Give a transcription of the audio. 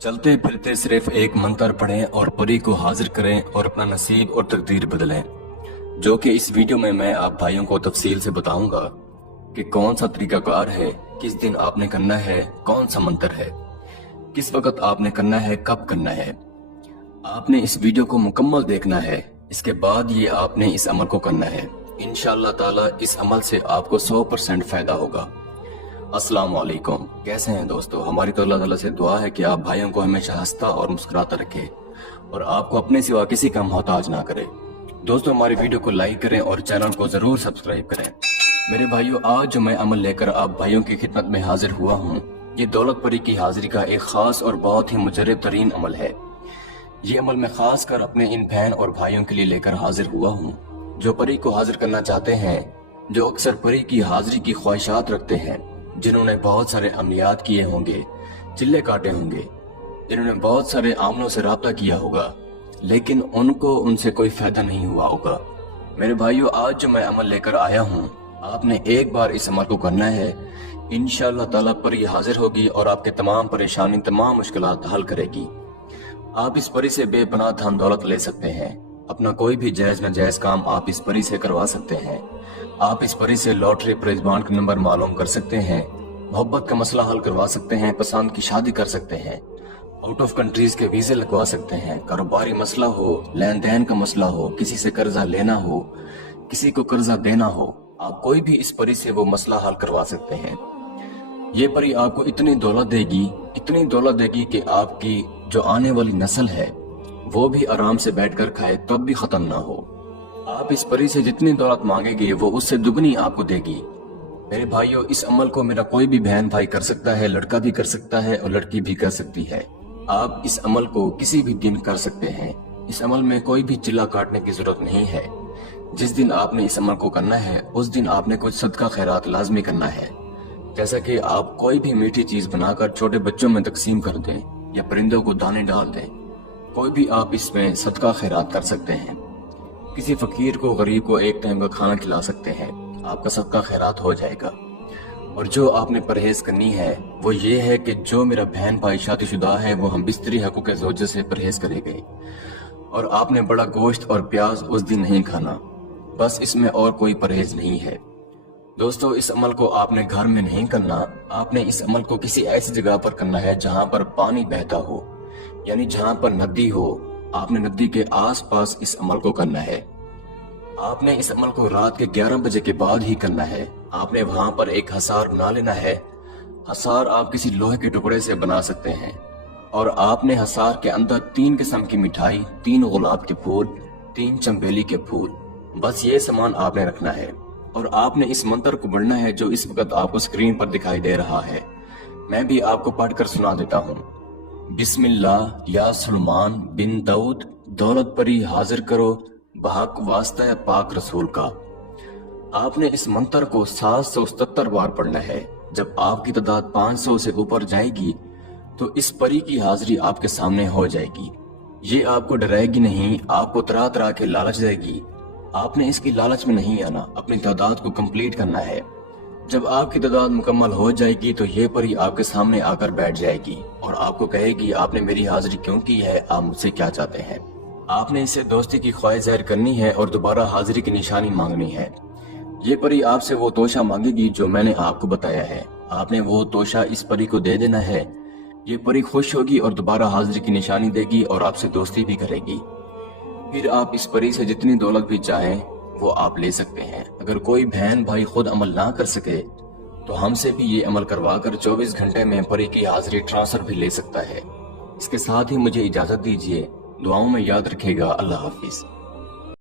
चलते फिरते सिर्फ एक मंत्र पढ़ें और परी को हाजिर करें और अपना नसीब और तकदीर बदलें, जो कि इस वीडियो में मैं आप भाइयों को तफसील से बताऊंगा कि कौन सा तरीकाकार है, किस दिन आपने करना है, कौन सा मंत्र है, किस वक्त आपने करना है, कब करना है। आपने इस वीडियो को मुकम्मल देखना है, इसके बाद ये आपने इस अमल को करना है। इंशाअल्लाह ताला इस अमल से आपको 100% फायदा होगा। अस्सलाम वालेकुम, कैसे हैं दोस्तों। हमारी तो अल्लाह ताला से दुआ है कि आप भाइयों को हमेशा हंसता और मुस्कुराता रखे और आपको अपने सिवा किसी का मोहताज ना करे। दोस्तों हमारी वीडियो को लाइक करें और चैनल को जरूर सब्सक्राइब करें। मेरे भाइयों, आज जो मैं अमल लेकर आप भाइयों की खिदमत में हाजिर हुआ हूँ, ये दौलत परी की हाजिरी का एक खास और बहुत ही मुजर्रब तरीन अमल है। ये अमल मैं खास कर अपने इन बहन और भाइयों के लिए लेकर हाजिर हुआ हूँ जो परी को हाजिर करना चाहते हैं, जो अक्सर परी की हाजिरी की ख्वाहिशात रखते हैं, जिन्होंने बहुत सारे अमलियात किए होंगे, चिल्ले काटे होंगे, जिन्होंने बहुत सारे आमलों से राब्ता किया होगा, लेकिन उनको उनसे कोई फायदा नहीं हुआ होगा। मेरे भाइयों, आज जो मैं अमल लेकर आया हूँ, आपने एक बार इस अमल को करना है। इंशाअल्लाह ताला परी हाजिर होगी और आपके तमाम परेशानी, तमाम मुश्किलात हल करेगी। आप इस परी से बेपनाह धन दौलत ले सकते हैं। अपना कोई भी जायज नाजायज काम आप इस परी से करवा सकते हैं। आप इस परी से लॉटरी प्रिजबान के नंबर मालूम कर सकते हैं, मोहब्बत का मसला हल करवा सकते हैं, पसंद की शादी कर सकते हैं, आउट ऑफ कंट्रीज के वीजे लगवा सकते हैं, कारोबारी मसला हो, लेन देन का मसला हो, किसी से कर्जा लेना हो, किसी को कर्जा देना हो, आप कोई भी इस परी से वो मसला हल करवा सकते हैं। ये परी आपको इतनी दौलत देगी कि आपकी जो आने वाली नस्ल है वो भी आराम से बैठकर खाए तब भी खत्म ना हो। आप इस परी से जितनी दौलत मांगेंगे वो उससे दुगनी आपको देगी। मेरे भाइयों, इस अमल को मेरा कोई भी बहन भाई कर सकता है, लड़का भी कर सकता है और लड़की भी कर सकती है। आप इस अमल को किसी भी दिन कर सकते हैं। इस अमल में कोई भी चिल्ला काटने की जरूरत नहीं है। जिस दिन आपने इस अमल को करना है उस दिन आपने कुछ सदका खैरात लाजमी करना है। जैसा कि आप कोई भी मीठी चीज बनाकर छोटे बच्चों में तकसीम कर दें या परिंदों को दाने डाल दें, कोई भी आप इसमें सदका खैरात कर सकते हैं। किसी फकीर को, गरीब को एक टाइम का खाना खिला सकते हैं, आपका सदका खैरात हो जाएगा। और जो आपने परहेज करनी है वो ये है कि जो मेरा बहन भाई शादीशुदा है वो हम बिस्तरी हकूक़ ज़ौजा से परहेज करेंगे। और आपने बड़ा गोश्त और प्याज उस दिन नहीं खाना, बस इसमें और कोई परहेज नहीं है। दोस्तों, इस अमल को आपने घर में नहीं करना, आपने इस अमल को किसी ऐसी जगह पर करना है जहां पर पानी बहता हो, यानी जहां पर नदी हो। आपने नदी के आसपास इस अमल को करना है। आपने इस अमल को रात के 11 बजे के बाद ही करना है। आपने वहां पर एक हसार बना लेना है। हसार आप किसी लोहे के टुकड़े से बना सकते हैं और आपने हसार के अंदर 3 किस्म की मिठाई, 3 गुलाब के फूल, 3 चंबेली के फूल, बस ये सामान आपने रखना है। और आपने इस मंत्र को पढ़ना है जो इस वक्त आपको स्क्रीन पर दिखाई दे रहा है। मैं भी आपको पढ़कर सुना देता हूँ। बिस्मिल्लाह या सुलेमान बिन दाऊद, दौलत परी हाजिर करो बहक वास्ता पाक रसूल का। आपने इस मंत्र को 777 बार पढ़ना है। जब आपकी तादाद 500 से ऊपर जाएगी तो इस परी की हाजिरी आपके सामने हो जाएगी। ये आपको डराएगी नहीं, आपको तरह तरह के लालच देगी। आपने इसकी लालच में नहीं आना, अपनी तादाद को कंप्लीट करना है। जब आपकी तादाद मुकम्मल हो जाएगी तो ये परी आपके सामने आकर बैठ जाएगी और आपको कहेगी आपने मेरी हाजिरी क्यों की है, आप मुझसे क्या चाहते हैं। आपने इससे दोस्ती की ख्वाहिश जाहिर करनी है और दोबारा हाजिरी की निशानी मांगनी है। ये परी आपसे वो तोशा मांगेगी जो मैंने आपको बताया है। आपने वो तोशा इस परी को दे देना है। ये परी खुश होगी और दोबारा हाजिरी की निशानी देगी और आपसे दोस्ती भी करेगी। फिर आप इस परी से जितनी दौलत भी चाहें वो आप ले सकते हैं। अगर कोई बहन भाई खुद अमल ना कर सके तो हमसे भी ये अमल करवा कर 24 घंटे में परी की हाजिरी ट्रांसफर भी ले सकता है। इसके साथ ही मुझे इजाजत दीजिए। दुआओं में याद रखेगा। अल्लाह हाफिज।